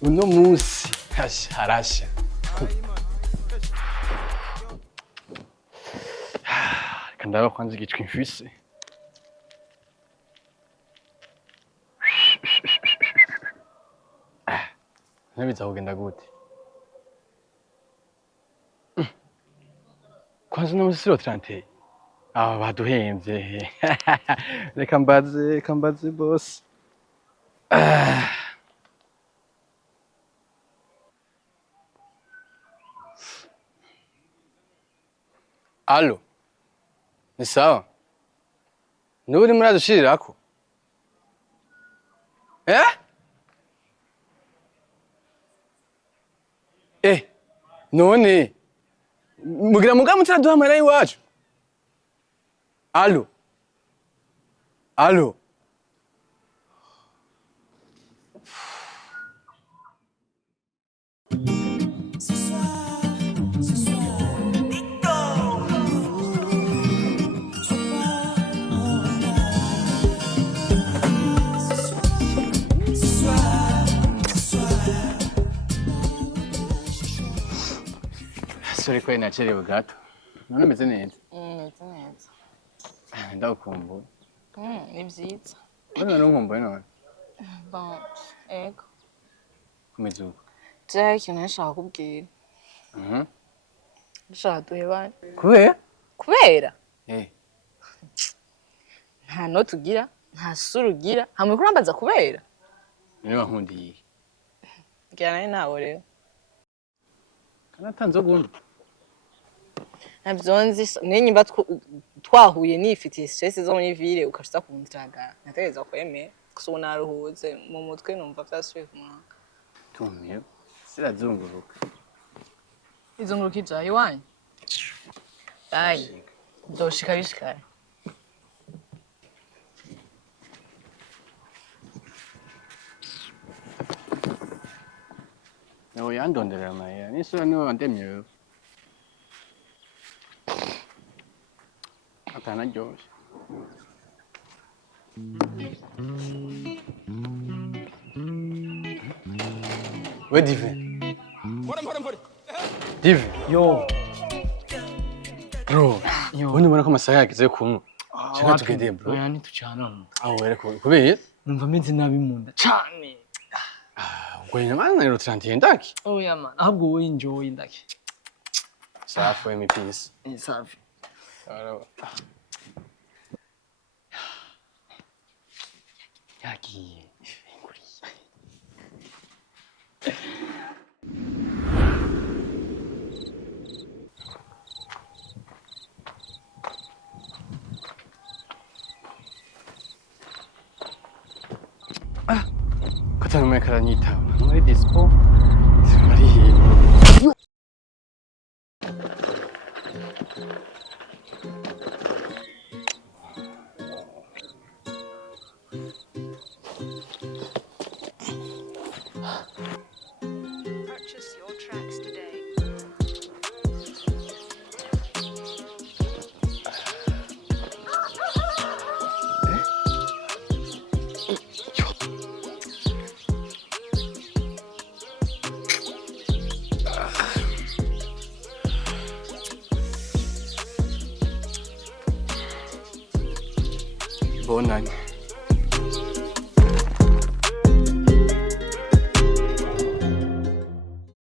uno musi harasha. Reka ndabe kwanza igicwa mfise. Ntibiza kugenda gute? Kwanza uno musi siro 30. Aba baduhemvye. Reka mbaze boss. Allo. Ni sawa? Nuri muradushirirako? None mugira mugambo mutaraduhamagara iwacu? Allo. Allo. Sorry ko nacerewe gato. None meze neza. Meze neza. Ndakumbuye. Ni vyiza. None nkumbuye none. Bon, ego. Kumeze uko. Je ikintu nashaka kubwira. Ndashaka duhebane. Kubera? Kubera? Nta no tugira, nta sura ugira, hamwe kurambaza kubera. None wankundiye. Ngira nawe rero. Kanatanze gundi. Navyonzi ninyimba twahuye nifitiye stress zo muri ville ukashitsa kuntraga. Nategeza kwemera kuko naruhuze mu mutwe numva vyasubiye kumwaka. Tumye. Sirazunguruka. Izunguruka ija iwanyu. Ai. Ndoshika bishikara. Nawe yandonderera amahera. Nisura niwe wandemye. Atanaryoshe. We Dive. Dive. Yo. Bro. Yo. Ubundi ubona ko amasaha yageze kunywa. Shaka tugende bro. Oya ntitucana. Aho were kubeye. Numva meze nabi munda cane. Ubwo nyama na rero 30 ndaki. Oya man, ahubwo wowe enjoy ndaki. Safi we peace. Ni safi. Aro. Yagiye. Inguri. Katana mwe karanyitaba. Muri dispo. Ari Purchase your tracks today. bonane.